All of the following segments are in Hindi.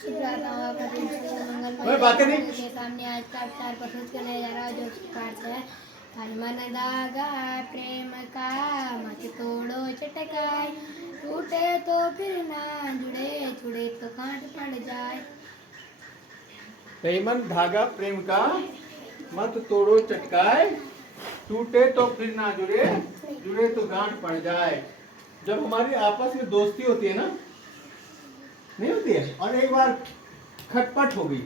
मंगलमय के सामने आज का अवतार प्रस्तुत करने जा रहा जो पाठ है। तन मन धागा प्रेम का मत तोड़ो चटकाए, टूटे तो फिर ना जुड़े, जुड़े तो गांठ पड़ जाए। तन मन धागा प्रेम का मत तोड़ो चटकाए, टूटे तो फिर ना जुड़े, जुड़े तो गांठ पड़ जाए। जब हमारी आपस में दोस्ती होती है ना, नहीं होती है, और एक बार खटपट हो गई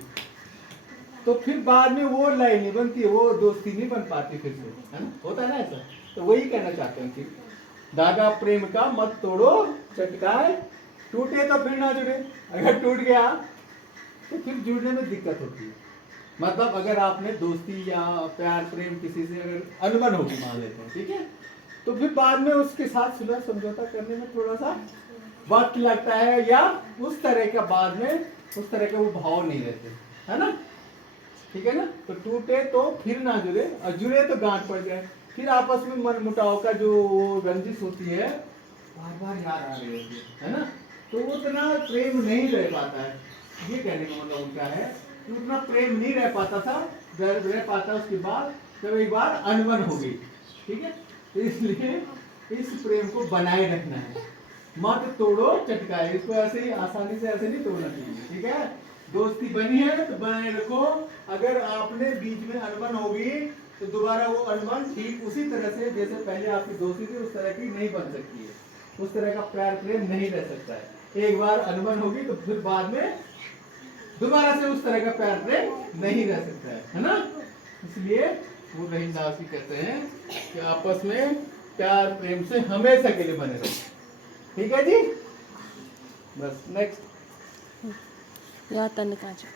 तो फिर बाद में वो लय नहीं बनती, वो दोस्ती नहीं बन पाती फिर से, है ना, होता है ना ऐसा। तो वही कहना चाहते हैं कि धागा प्रेम का मत तोड़ो चटकाए, टूटे तो फिर ना जुड़े। अगर टूट गया तो फिर जुड़ने में दिक्कत होती है। मतलब अगर आपने दोस्ती या प्यार प्रेम किसी से अगर अनबन होगी मान लेते हैं, ठीक है, तो फिर बाद में उसके साथ सुलह समझौता करने में थोड़ा सा वक्त लगता है, या उस तरह का बाद में उस तरह के वो भाव नहीं रहते, है ना, ठीक है ना। तो टूटे तो फिर ना जुड़े, और जुड़े तो गांठ पड़ जाए। फिर आपस में मन मुटाव का जो रंजिश होती है, बार बार याद आ रही होती है ना, तो उतना प्रेम नहीं रह पाता है। ये कहने का मतलब उनका है कि उतना प्रेम नहीं रह पाता था, रह पाता उसके बाद जब एक बार अनबन हो गई, ठीक है। तो इसलिए इस प्रेम को बनाए रखना है, मत तोड़ो चटकाए। इसको ऐसे ही आसानी से ऐसे नहीं तोड़ना चाहिए, ठीक है। दोस्ती बनी है तो बनाए रखो। अगर आपने बीच में अनबन होगी तो दोबारा वो अनबन ठीक उसी तरह से जैसे पहले आपकी दोस्ती थी उस तरह की नहीं बन सकती है, उस तरह का प्यार प्रेम नहीं रह सकता है। एक बार अनबन होगी तो फिर बाद में दोबारा से उस तरह का प्यार प्रेम नहीं रह सकता है ना। इसलिए वो रहीमदास जी कहते हैं कि आपस में प्यार प्रेम से हमेशा के लिए बने रहो, ठीक है जी। बस नेक्स्ट। या तन कांचा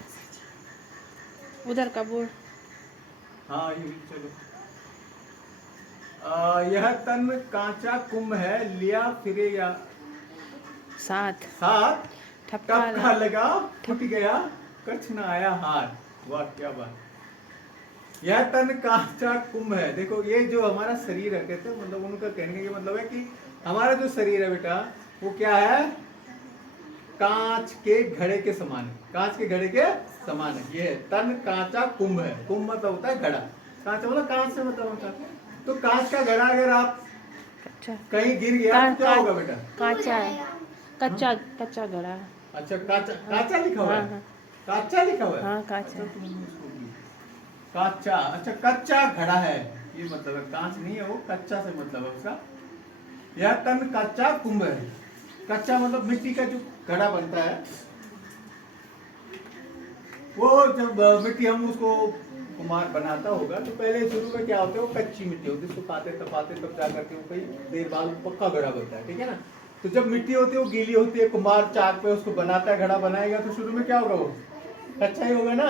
उधर का बोर्ड। हाँ ये चलो। यह तन कांचा कुंभ है, लिया फिरे या साथ साथ, ठपका टपका लगा फूट गया, कछ न आया हार। वाह क्या बात। यह तन कांचा कुंभ है। देखो ये जो हमारा शरीर है, कहते हैं मतलब उनका कहने का मतलब है कि हमारा जो शरीर है बेटा वो क्या है, कांच के घड़े के समान है, कांच के घड़े के समान है। ये तन कांचा कुंभ है। कुंभ मतलब होता है घड़ा, कांच मतलब कांच से मतलब होता है। तो कांच का घड़ा अगर आप कच्चा कहीं गिर गया तो क्या होगा बेटा, कांचा है, कच्चा कच्चा घड़ा। अच्छा कांचा, कांचा लिखा हुआ है, हाँ कांचा लिखा हुआ है, हाँ कांचा। कांचा, अच्छा कच्चा घड़ा है ये मतलब है, कांच नहीं है वो, कच्चा से मतलब है उसका। यह तन कच्चा कुंभ है। कच्चा मतलब मिट्टी का जो घड़ा बनता है, वो जब मिट्टी हम उसको कुम्हार बनाता होगा तो पहले शुरू में क्या होता है, वो कच्ची मिट्टी होती है, सुखाते तपाते तब जा करके वो कई देर बाद पक्का घड़ा बनता है, ठीक है ना। तो जब मिट्टी होती है वो गीली होती है, कुम्हार चाक पे उसको बनाता है, घड़ा बनाएगा तो शुरू में क्या होगा, वो कच्चा ही होगा ना,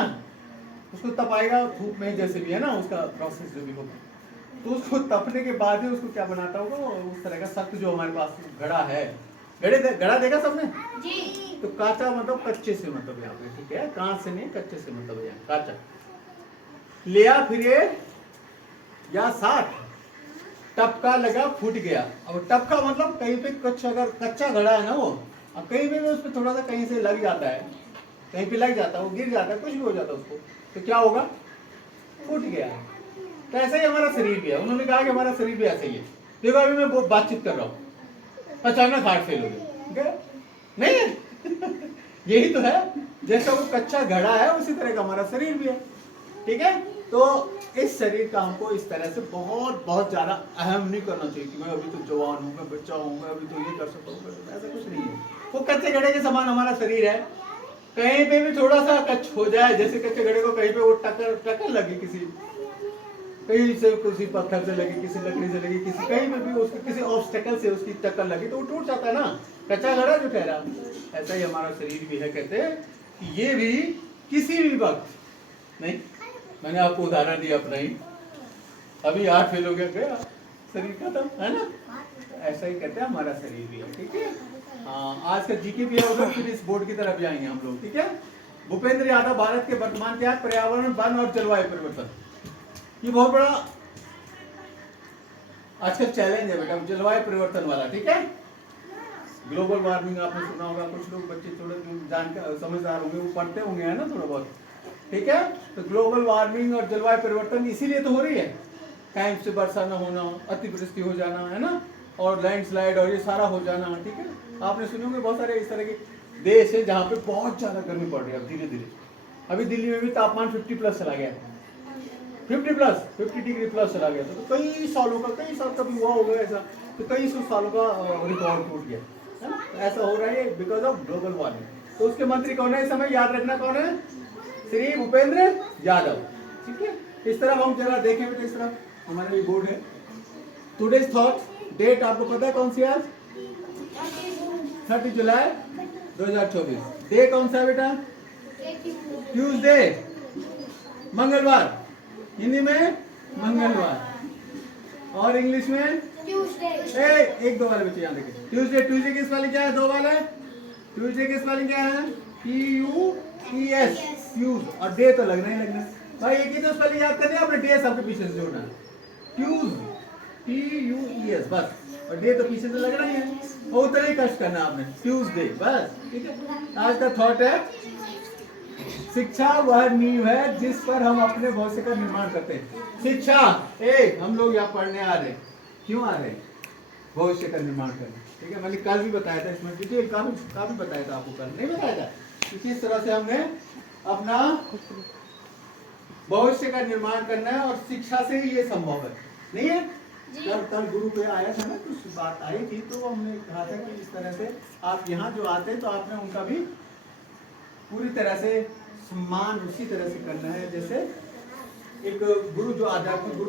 उसको तपाएगा धूप में जैसे भी है ना, उसका प्रोसेस जो भी होगा, तो उसको तपने के बाद ही उसको क्या बनाता होगा, उस तरह का सख्त जो हमारे पास घड़ा है। घड़ा देखा सबने जी। तो कांचा मतलब कच्चे से मतलब यहाँ पे, ठीक है, कांच से नहीं कच्चे से मतलब यहाँ कांचा। लिया फिरे या साथ, टपका लगा फूट गया। अब टपका मतलब कहीं पे कुछ अगर कच्चा घड़ा है ना वो, अब कहीं पे भी उस पर थोड़ा सा कहीं से लग जाता है, कहीं पे लग जाता है, वो गिर जाता है, कुछ भी हो जाता है उसको, तो क्या होगा, फूट गया। तो ऐसा ही हमारा शरीर भी है। उन्होंने कहा कि हमारा शरीर भी ऐसा ही है। देखो अभी मैं बातचीत कर रहा हूँ, अचानक हार्ट फेल हो गया, नहीं है यही तो है, जैसा वो कच्चा घड़ा है उसी तरह का हमारा शरीर भी है, ठीक है। तो इस शरीर का हमको इस तरह से बहुत बहुत ज्यादा अहम नहीं करना चाहिए कि मैं अभी तो जवान हूँ, मैं बच्चा हूँ, मैं अभी तो ये कर सकता हूँ, ऐसा कुछ नहीं है। वो कच्चे घड़े के समान हमारा शरीर है। कहीं पे भी थोड़ा सा कच्च हो जाए, जैसे कच्चे घड़े को कहीं पे वो टक्कर लगी किसी, कहीं से किसी पत्थर से लगी, किसी लकड़ी से लगी, किसी कहीं पे भी उसको किसी ऑब्स्टेकल से उसकी टक्कर लगी तो वो टूट जाता है ना, कच्चा घड़ा जो ठहरा। ऐसा ही हमारा शरीर भी है, कहते हैं कि ये भी किसी भी वक्त नहीं, मैंने आपको उदाहरण दिया अपना ही, अभी हार्ट फेल हो गया शरीर खत्म, है ना। ऐसा ही कहते हैं हमारा शरीर भी है, ठीक है। हाँ आज का जीके भी है उधर, फिर इस बोर्ड की तरफ भी आएंगे हम लोग, ठीक है। भूपेंद्र यादव भारत के वर्तमान क्या, पर्यावरण वन और जलवायु परिवर्तन, ये बहुत बड़ा आजकल चैलेंज है बेटा, जलवायु परिवर्तन वाला, ठीक है। ग्लोबल वार्मिंग आपने सुना होगा, कुछ लोग बच्चे थोड़े जो जानकार समझदार होंगे वो पढ़ते होंगे, है ना, थोड़ा बहुत, ठीक है। तो ग्लोबल वार्मिंग और जलवायु परिवर्तन इसीलिए तो हो रही है, टाइम से वर्षा न होना, अतिवृष्टि हो जाना, है ना, और लैंडस्लाइड और ये सारा हो जाना, ठीक है। आपने सुने होंगे बहुत सारे इस तरह के देश है जहाँ पे बहुत ज्यादा गर्मी पड़ रही है अब धीरे धीरे। अभी दिल्ली में भी तापमान 50+ चला गया, 50 डिग्री प्लस चला गया। तो कई साल का भी हुआ होगा ऐसा, तो कई सौ सालों का रिकॉर्ड टूट गया, है ना। तो ऐसा हो रहा है बिकॉज ऑफ ग्लोबल वार्मिंग। तो उसके मंत्री कौन है इस समय, याद रखना कौन है, श्री भूपेंद्र यादव, ठीक है। इस तरफ हम जरा देखें बेटा, इस तरफ हमारे भी बोर्ड है। टुडेज थॉट, डेट आपको पता है कौन सी आज, 30 जुलाई 2024। डे कौन सा है बेटा, ट्यूसडे, मंगलवार, हिंदी में मंगलवार, और इंग्लिश में ट्यूसडे। एक दो वाले बच्चे यहाँ देखें, ट्यूसडे, ट्यूसडे की स्पेलिंग क्या है, दो वाले, ट्यूसडे की स्पेलिंग क्या है, TUES, ट्यूज, और डे तो लगना ही लगना है भाई, एक ही तो स्पेलिंग याद करनी है आपने, डे सबके पीछे से जोड़ना है, ट्यूज, TUES बस, और डे तो पीछे से लगना ही है, और उतना ही कष्ट करना आपने, ट्यूसडे बस, ठीक है। आज का थॉट है, शिक्षा वह नींव है जिस पर हम अपने भविष्य का निर्माण करते हैं। शिक्षा, हम लोग यहाँ पढ़ने आ रहे हैं, क्यों आ रहे हैं, भविष्य का निर्माण करने, ठीक है। मैंने कल भी बताया था, इसमें डिटेल काफी बताया था आपको, कल नहीं बताया था। इस तरह से हमने अपना भविष्य का निर्माण करना है, और शिक्षा से ही ये संभव है, नहीं है। कल गुरु पे आया था ना, कुछ बात आई थी, तो हमने कहा था कि इस तरह से आप यहाँ जो आते हैं तो आपने उनका भी पूरी तरह से सम्मान उसी तरह से करना है, जैसे एक गुरु जो आध्यात्मिक गुरु